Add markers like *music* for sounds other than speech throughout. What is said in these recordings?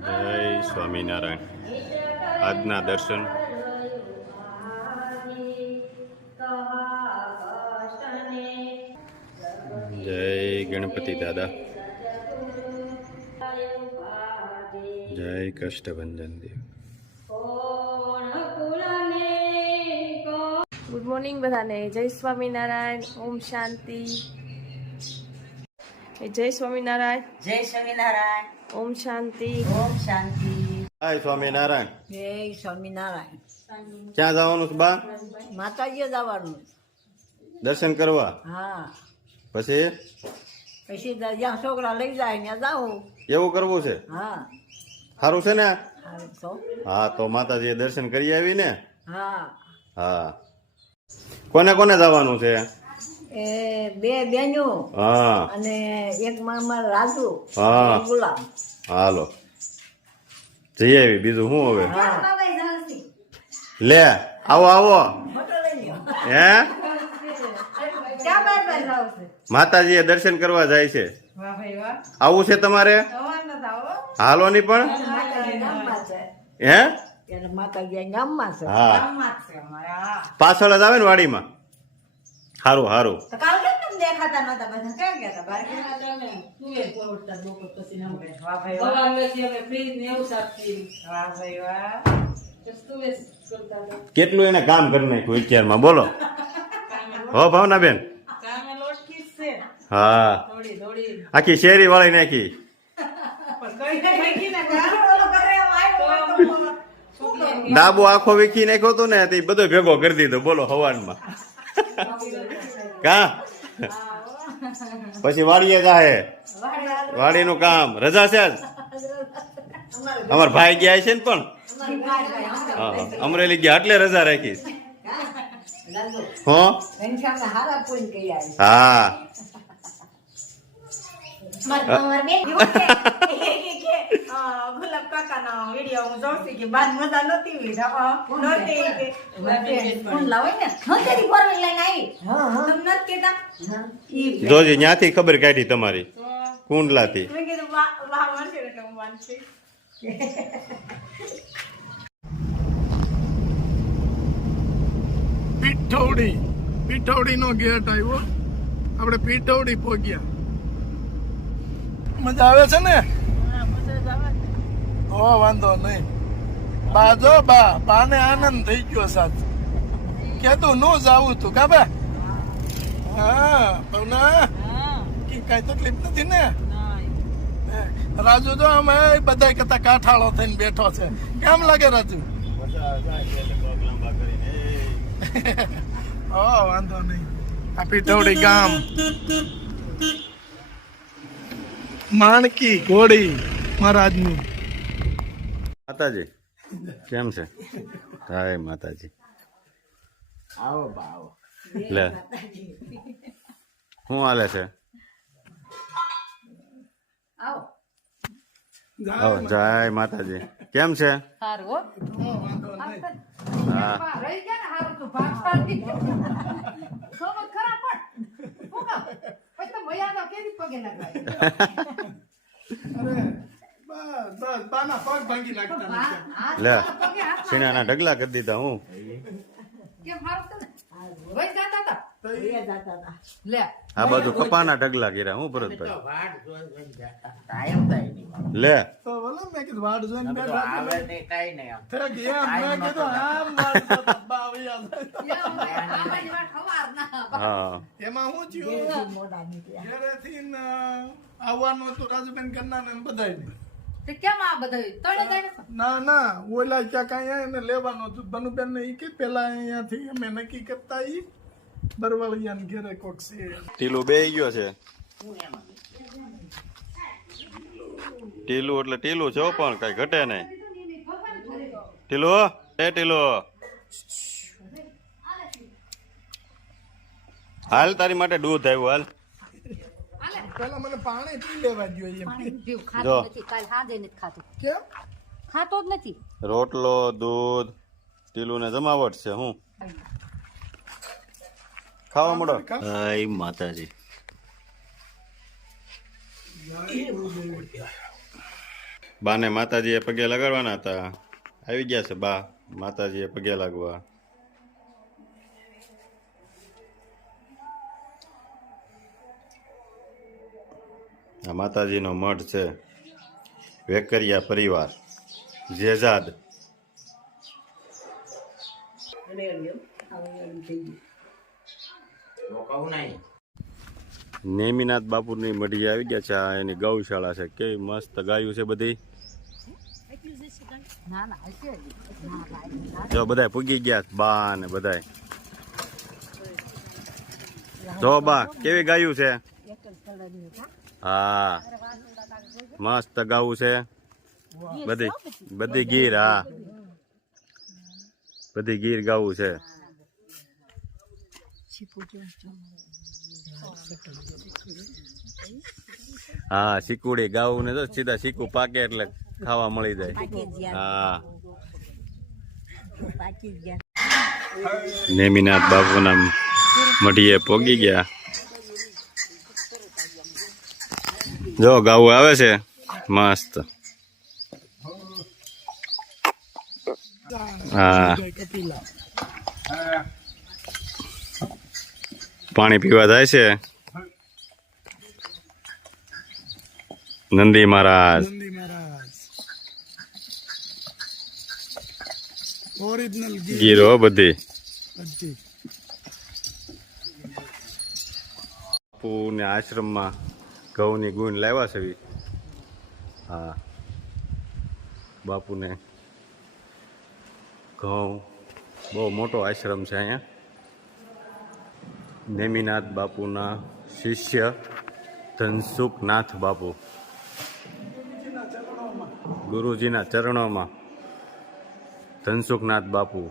જય સ્વામિનારાયણ. આજના દર્શન. જય ગણપતિ દાદા. જય કષ્ટભંજન દેવ. ગુડ મોર્નિંગ બધાને. જય સ્વામિનારાયણ. ઓમ શાંતિ. જય સ્વામિનારાયણ. જય સ્વામિનારાયણ. ઓમ શાંતિ. ઓમ શાંતિ. હાય સ્વામિનારાયણ. જય સ્વામિનારાયણ. ક્યાં જવાનું છે બા? માતાજીએ જવાનું. દર્શન કરવા? હા. પછી? પછી જ્યાં છોકરા લઈ જાય ત્યાં જાઉં. એવું કરવું છે? હા. સારું છે ને? હા તો માતાજીએ દર્શન કરી આવી ને હા. હા. કોને કોને જવાનું છે? એ બે બેનો હા. અને એક મામા રાજુ હા. ગુલામ. હાલો. જઈ આવી. બીજું શું હવે? લે આવો આવો. હે? માતાજી એ હે દર્શન કરવા જાય છે. આવું છે તમારે? હાલો ની પણ હારું છે હે એટલે માતાજી ગામમાં છે હા પાછળ જ આવે ને વાડીમાં સારું સારું કેટલું એને કામ કરી નાખ્યું અત્યારમાં બોલો. હો ભાવના બેન હા. આખી શેરી વાળી નાખી. ડાબો આખો વીખી નાખ્યો હતો ને તે બધો ભેગો કરી દીધો. બોલો હવાનમાં *laughs* કા? પછી વાડીએ કાહે વાડીનું કામ. રજા છે અમાર ભાઈ ગયા છે ને પણ? હા, હા. અમરેલી ગયા એટલે રજા રાખીશ હો ઘનશ્યામને હારા પૂન કહી આવી હા *laughs* ગુલાબ કાકાનો વીડિયો હું જોઉં છું કે બાદ મજા નહોતી નહોતી ફોન લાવો ને. નહોતી ફોર લઈને આવી. હા હા. તમને નથી કહેતા? હા. ઈ જોજે ન્યાથી ખબર કાઢી તમારી. કુંડલાથી. મેં કીધું વાહ વાહ મળશે એટલે હું માનશે પીઠોડી. પીઠોડી નો ગેટ આવ્યો. આપણે પીઠવડી પહોંચ્યા. મજા આવે છે ને? હો વાંધો નહીં. બા જો બા બાને આનંદ થઈ ગયો સાથ. કેતું નું જાવું તું કા બા? હા પવના કે કઈ તકલીફ નથી ને? હે, રાજુ જો અમે બધા કરતા કાઠાળો થઈને બેઠો છે. કેમ લાગે રાજુ? ઓ વાંધો નહીં. આ પીઠોડી ગામ. માણકી ઘોડી મહારાજનું. માતાજી કેમ છે? હાય માતાજી. આવો બાવો. લે. શું હાલે છે? આવો. આવો જય માતાજી. કેમ છે? સારું હા. રહી ગયા ને હારું તું ભાગ પાડી ખબર ખરા પણ. પછી તો ભૈયા તો કેવી પગે નથી લે સીનાના ઢગલા કરી દીધા હું? કેમ હારું છે ને? લે. આ બાજુ કપાના ઢગલા કર્યા હું ભરતભાઈ? લે. તો બોલો મેં કીધું વાડ જોઈને બેઠા છો. તે ગયા મેં કીધું આમ વાડ જોતા બા આવ્યા છે. હા. એમાં હું થયું? ઘરેથી આવવાનું હતું રાજુબેન કન્ના ને બધાય તે કેમ આ બધું તળે જાય ના ના ઓલા ક્યાં અહીંયા એને લેવાનું હતું. બનુબેન ને ઈ કે પેલા અહીંયાથી અમે નક્કી કરતા ઈ બરવાળિયા ઘેરે કોક છે ટીલું બે ગયો છે. ટીલું એટલે ટીલું છે પણ કઈ ઘટે નહીં. ટીલું એ ટીલું હાલ તારી માટે દૂધ આવ્યું હાલ. પેલા મને પાણી પી લેવા દો એમ. જો. નથી. કાલ હાજે નથી ખાતો કેમ? ખાતો જ નથી. રોટલો દૂધ ટીલું ને જમાવટ છે હું. ખાવા મળો. હાય માતાજી. બાને માતાજીએ પગે લગાડવાના હતા. આવી ગયા છે બા માતાજીએ પગે લાગવા. આ માતાજીનો મઠ છે વેકરિયા પરિવાર જેજાદ. નેમિનાથ બાપુની મઢી આવી ગયા છે આ એની ગૌશાળા છે. કેવી મસ્ત ગાયું છે બધી. જો બધા પૂગી ગયા બા ને બધા જો બા કેવી ગાયું છે? હા. મસ્ત ગાવું છે. બધી. બધી ગીર હા. બધી ગીર ગાવું છે. હા, શીકુડી ગાવું ને તો સીધા શીકુ પાકે એટલે ખાવા મળી જાય. હા. નેમિનાથ બાપુના મઢીએ પોગી ગયા. જો ગાવું આવે છે. મસ્ત. હા. પાણી પીવા જાય છે. નંદી મહારાજ. મહારાજ. ગીરો બધી. બાપુને આશ્રમમાં ઘઉંની ગુણ લાવ્યા છે. હા. બાપુને ઘઉં બહુ મોટો આશ્રમ છે અહીંયા. નેમિનાથ બાપુના શિષ્ય ધનસુખનાથ બાપુ. ગુરુજીના ચરણોમાં ધનસુખનાથ બાપુ.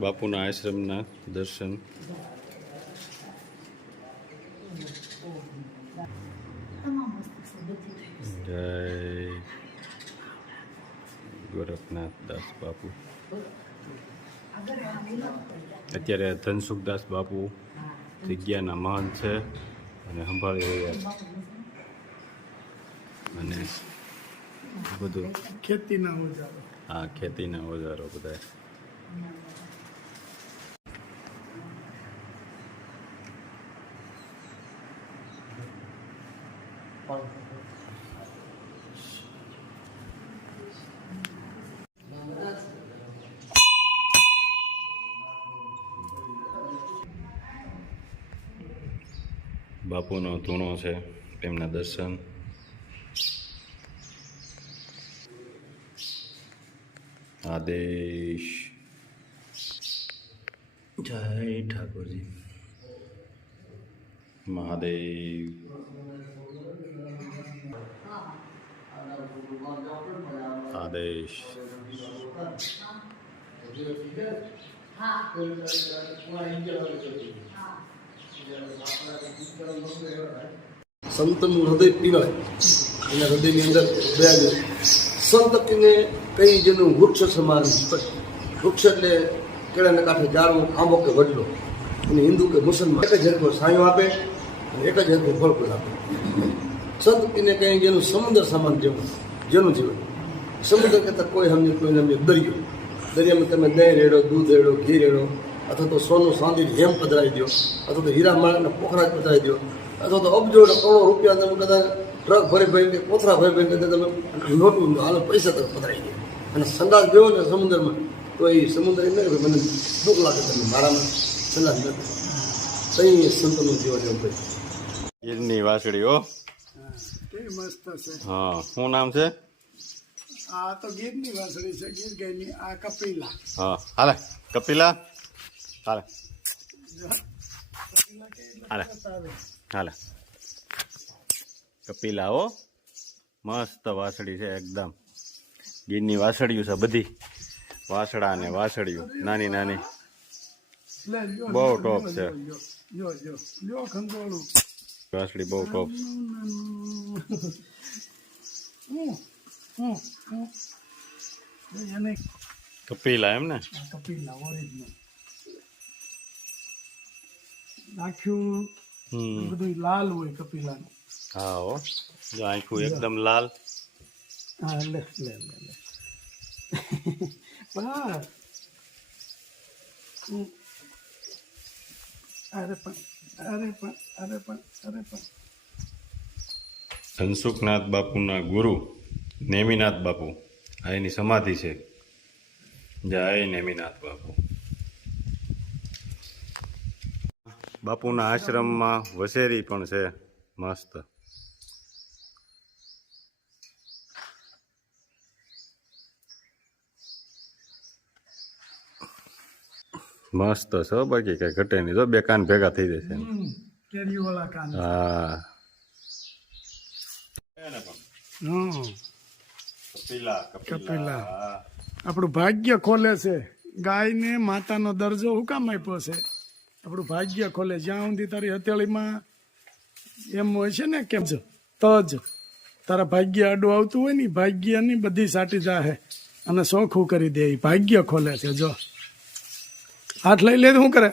બાપુના આશ્રમના દર્શન. જય ગોરખનાથ દાસ બાપુ. અત્યારે ધનસુખદાસ બાપુ જગ્યાના મહંત છે અને સંભાળી રહ્યા છે. અને બધું ખેતીના ઓજારો. હા ખેતીના ઓજારો બધા. બાપુનો ધૂણો છે તેમના દર્શન આદેશ જય ઠાકોરજી મહાદેવ આદેશ સંતનું હૃદય પીવાય એના હૃદયની અંદર દયા સંત કીને કઈ જેનું વૃક્ષ સમાન વૃક્ષ એટલે કેળાના કાંઠે જાળવો આંબો કે વડલો. અને હિન્દુ કે મુસલમાન. એક જ હરખો સાયો આપે અને એક જ હરખો ફળ પણ આપે. સંત કીને કઈ જેનું સમુદ્ર સમાન જેવું જેનું જીવન. સમુદ્ર કરતાં કોઈ સમજે કોઈ સમજે દરિયો. દરિયામાં તમે દહીં રેડો, દૂધ રેડો, ઘી રેડો અથવા તો સોનું ચાંદી હેમ પધરાવી દો અથવા તો હીરા માળાને પોખરા જ પધરાવી દો અથવા તો અબજો કરોડો રૂપિયા તમે કદાચ ટ્રક ભરી ભરી કે કોથરા ભરી ભરીને કદાચ તમે નોટું હાલો પૈસા તમે પધરાવી દો અને સંદાસ બેવો ને સમુદ્રમાં તો એ સમુદ્ર એમ નહીં કે મને દુઃખ લાગે તમે મારામાં સંદાસ નથી કઈ સંતનું જીવન એમ ભાઈ ગીરની વાસળી હો મસ્ત છે. હા શું નામ છે? આ તો ગીરની વાસળી છે ગીર ગાયની આ કપિલા. હા હાલે કપિલા? હાલે હાલે હાલે કપિલા હો મસ્ત વાસળી છે એકદમ. ગીરની વાસળિયું છે બધી. વાસળા ને વાસળિયું નાની નાની. બહુ ટોપ છે. વાસળી બહુ ટોપ. કપિલા એમ ને કપિલા ઓરિજિનલ હમ. બધું લાલ હોય કપિલાનું. હા હો. જો આખું એકદમ લાલ. હા લે લે લે લે. *laughs* બસ. અરે પણ અરે પણ અરે પણ અરે પણ. ધનસુખનાથ બાપુના ગુરુ નેમિનાથ બાપુ. આ એની સમાધિ છે. જય નેમિનાથ બાપુ. બાપુના આશ્રમમાં વસેરી પણ છે. મસ્ત. મસ્ત છે બાકી કઈ ઘટે નહીં. જો બે કાન ભેગા થઈ જશે હા. આપણું ભાગ્ય ખોલે છે. ગાયને માતાનો દરજ્જો હું કામ આપ્યો છે. આપણું ભાગ્ય ખોલે. જ્યાં સુધી તારી હથેળીમાં એમ હોય છે ને કેમ તો જ તારા ભાગ્ય આડું આવતું હોય ને ભાગ્યની બધી સાટી જાહે. અને સોખું કરી દે ભાગ્ય ખોલે છે. જો. હાથ લઈ લે શું કરે?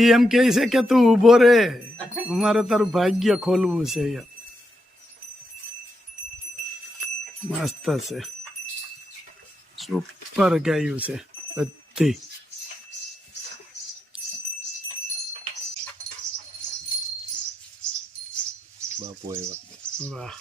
એ એમ કહે છે કે તું ઊભો રે. અમારે તારું ભાગ્ય ખોલવું છે મસ્ત છે. સુપર ગાયું છે. બધી. બાપુ આવ્યા. વાહ.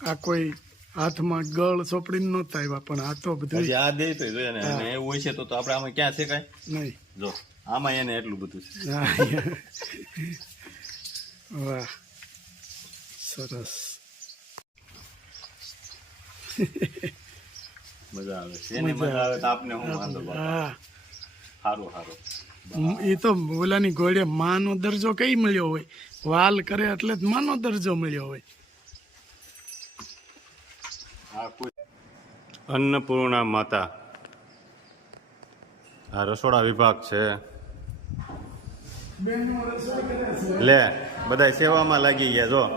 આ કોઈ હાથમાં ગળ સોપડી નહોતા આવ્યા પણ આ તો બધું પછી આ દે તો જોઈએ ને અને એવું હોય છે તો આપણે આમાં ક્યાં છે કાંઈ? નહીં. જો આમાં એને એટલું બધું છે. વાહ સરસ *laughs* મજા આવે. છે મજા આવે તો આપને હું વાંધો હા. સારું સારું એ તો ઓલાની ઘોડે માનો દરજ્જો કઈ મળ્યો હોય? વાલ કરે એટલે જ માનો દરજ્જો મળ્યો હોય. અન્નપૂર્ણા માતા. આ રસોડા વિભાગ છે. લે બધા સેવામાં લાગી ગયા, જો.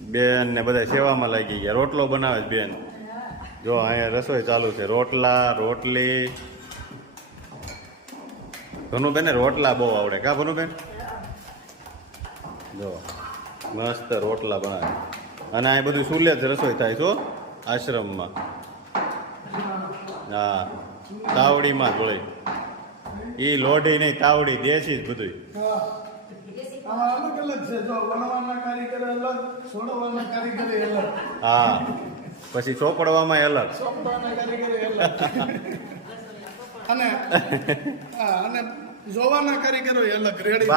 બેન ને બધા સેવામાં લાગી ગયા. રોટલો બનાવે છે બેન. જો, અહીંયા રસોઈ ચાલુ છે. રોટલા, રોટલી. ભનુબેન રોટલા બહુ આવડે. કા ભનુબેન? જો, મસ્ત રોટલા બનાવે. અને આ બધું સુલે જ રસોઈ થાય છો આશ્રમમાં. હા, તાવડીમાં જ ઈ લોઢી નહીં તાવડી દેશી જ બધું હા. પછી ચોપડવામાં અલગ. અને અને જોવાના કારીગરો અલગ રેડી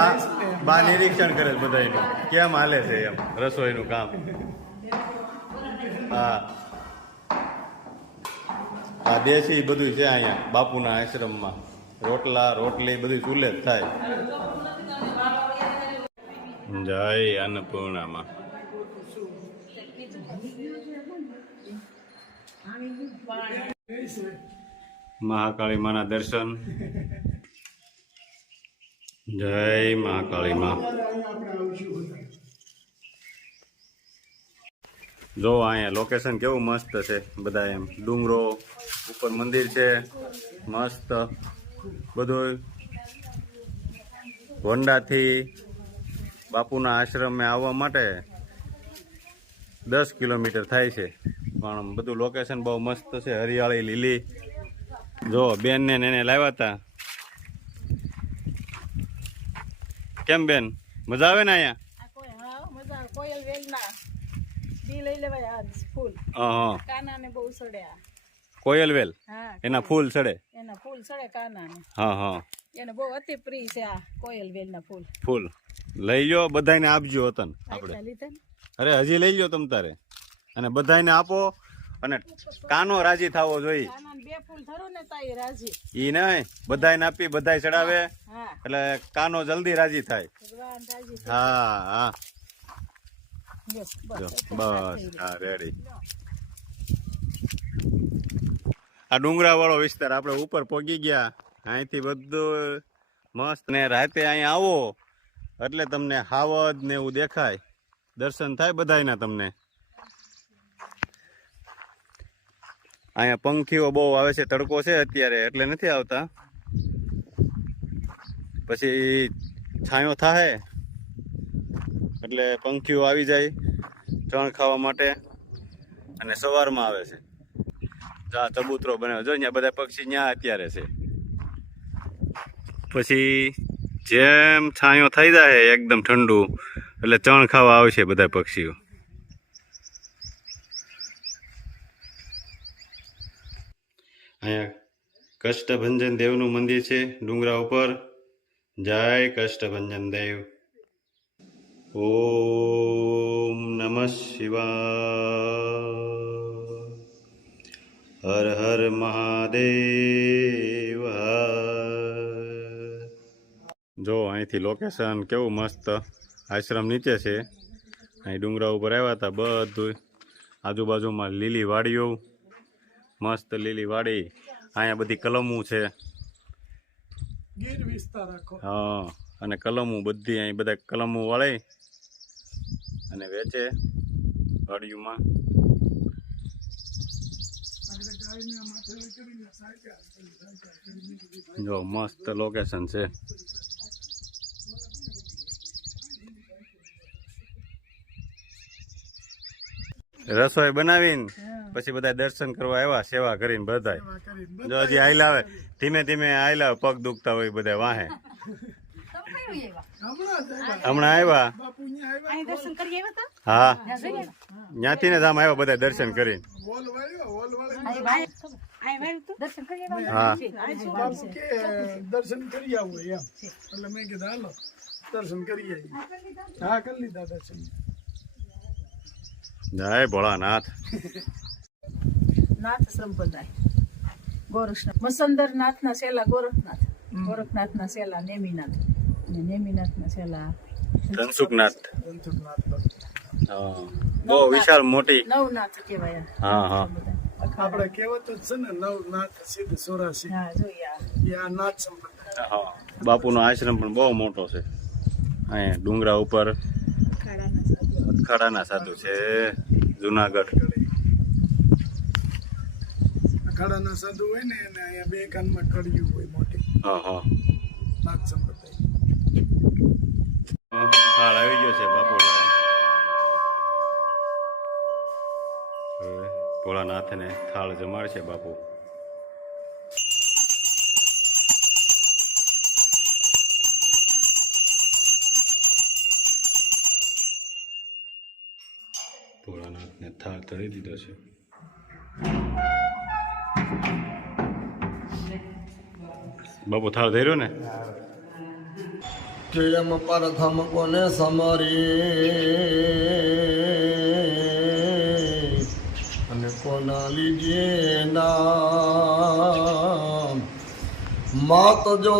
બા નિરીક્ષણ કરે છે બધાયનું. કેમ હાલે છે એમ રસોઈનું કામ? હા. આ દેશી બધું છે અહીંયા બાપુના આશ્રમમાં. રોટલા, રોટલી બધું ચૂલે જ થાય. જય અન્નપૂર્ણામાં. મહાકાળી માના દર્શન. જય મહાકાળી માં જો અહીંયા લોકેશન કેવું મસ્ત છે બધા એમ. ડુંગરો, ઉપર મંદિર છે. મસ્ત. બધું હોન્ડાથી બાપુના આશ્રમે આવવા માટે દસ કિલોમીટર થાય છે. પણ બધું લોકેશન બહુ મસ્ત છે. હરિયાળી લીલી. જો બેનને એને લાવ્યા હતા. કેમ બેન? મજા આવે ને અહીંયા. કોયલ વેલના. બી લઈ લેવાય ફૂલ. હા કાનાને બહુ સડ્યા કોયલવેલ વેલ. એના ફૂલ ચડે. એના ફૂલ સડે કાના હા હા. એને બહુ અતિ પ્રિય છે આ કોયલ વેલના ફૂલ. ફૂલ. લઈ લો બધાને આપજો વતન આપણે. ને? અરે હજી લઈ લો તમ તારે. અને બધાને આપો અને કાનો રાજી થવો જોઈએ. ને ઈ નહીં બધાને આપી બધાય ચડાવે. એટલે કાનો જલ્દી રાજી થાય. હા હા. બસ હા રેડી આ ડુંગરા વાળો વિસ્તાર આપણે ઉપર પહોંચી ગયા. અહીંથી બધું મસ્ત. ને રાતે અહીંયા આવો, એટલે તમને હાવદ ને એવું દેખાય. દર્શન થાય બધાયના તમને. અહીંયા પંખીઓ બહુ આવે છે, તડકો છે અત્યારે, એટલે નથી આવતા. પછી છાંયો થાય એટલે પંખીઓ આવી જાય ચણ ખાવા માટે, અને સવારમાં આવે છે. જા ચબૂતરો બનાવ્યો જો અહીંયા બધા પક્ષી ત્યાં અત્યારે છે. પછી જેમ છાંયો થઈ જાય એકદમ ઠંડુ, એટલે ચણ ખાવા આવશે બધા પક્ષીઓ. અહીંયા કષ્ટભંજન દેવનું મંદિર છે, ડુંગરા ઉપર. જય કષ્ટભંજન દેવ. ઓમ નમઃ શિવાય. હર હર મહાદેવ જો અહીંથી લોકેશન કેવું મસ્ત. આશ્રમ નીચે છે. અહીં ડુંગરા ઉપર આવ્યા હતા બધું. આજુબાજુમાં લીલી વાડીઓ. મસ્ત લીલી વાડી. અહીંયા બધી કલમો છે. હા અને કલમો બધી અહીં બધા કલમો વાળે અને વેચે વાડીઓમાં. જો મસ્ત લોકેશન છે રસોઈ બનાવીને પછી બધા દર્શન કરવા આવ્યા સેવા કરીને બધાય જો હજી આયલા આવે ધીમે ધીમે આયલા આવે, પગ દુખતા હોય બધા વાહે હમણાં આવ્યા હા ત્યાંથી ને આમ આવ્યા બધા દર્શન કરીને દર્શન કરી આવું. એમ. એટલે મેં કીધું હાલો દર્શન કરી આવીએ. હા કરી લીધા. દર્શન. જય ભોળાનાથ. નાથ સંપ્રદાય. ગોરખનાથ. મસંદર નાથના સેલા ગોરખનાથ. ગોરખનાથ ના સેલા નેમિનાથ. અને નેમિનાથના સેલા ધનસુખનાથ. ધનસુખનાથ. બહુ વિશાળ મોટી. નવનાથ કહેવાય હા હા. આપણે કહેવત જ છે ને નવનાથ સિદ્ધ સોરાસી હા જોઈએ આ. એ આ નાથ સંપ્રદાય હા. બાપુનો આશ્રમ પણ બહુ મોટો છે. અહીંયા ડુંગરા ઉપર. અખાડાના સાધુ છે. જુનાગઢ. અખાડાના સાધુ હોય ને એને અહીંયા બે કાનમાં કડિયું હોય મોટી. હા હા. નાથ સંપ્રદાય હાલ આવી ગયો છે બાપુ. ભોળાનાથને થાળ જમાડશે બાપુ. ભોળાનાથને થાળ તળી દીધો છે. બાપુ, થાળ ધર્યો ને? કેમ પરથમ કોને સમરી? કોના લીજે નામ માત જો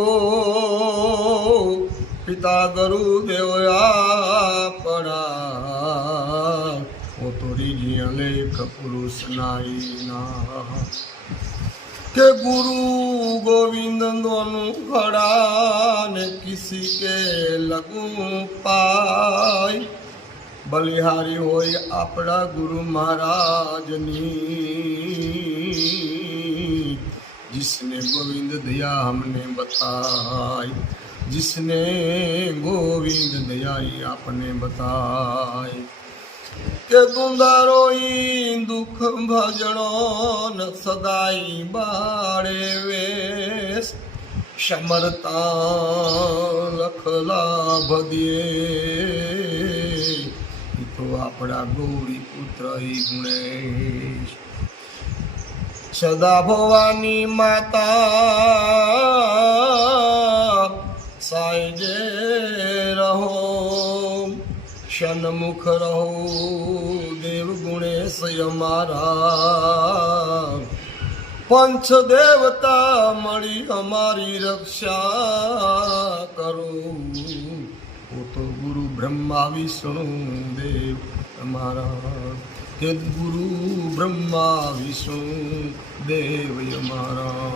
પિતા દરુ દેવ આપણા, ઓ તો રીજી અલેખ પુરુષ નાઈ ના કે ગુરુ ગોવિંદ દોનું ખડા ને કિસી કે લગુ પાય બલિહારી હોય આપણા ગુરુ મહારાજની. જિસને ગોવિંદ દયા હમને બતાય. જિસને ગોવિંદ દયા આપને બતાય. કે ગુંદારો ઈ દુઃખ ભજણો ન સદાય બાળે વેશ. ક્ષમરતા લખલા લાભ આપણા ગૌરી પુત્ર ગુણેશ. સદા ભવાની માતા સાઈજે રહો. સન્મુખ રહો, દેવ ગુણેશ અમારા પંચ દેવતા મળી અમારી રક્ષા કરો. ગુરુ બ્રહ્મા વિષ્ણુ દેવ અમારા. કે ગુરુ બ્રહ્મા વિષ્ણુ દેવ અમારા.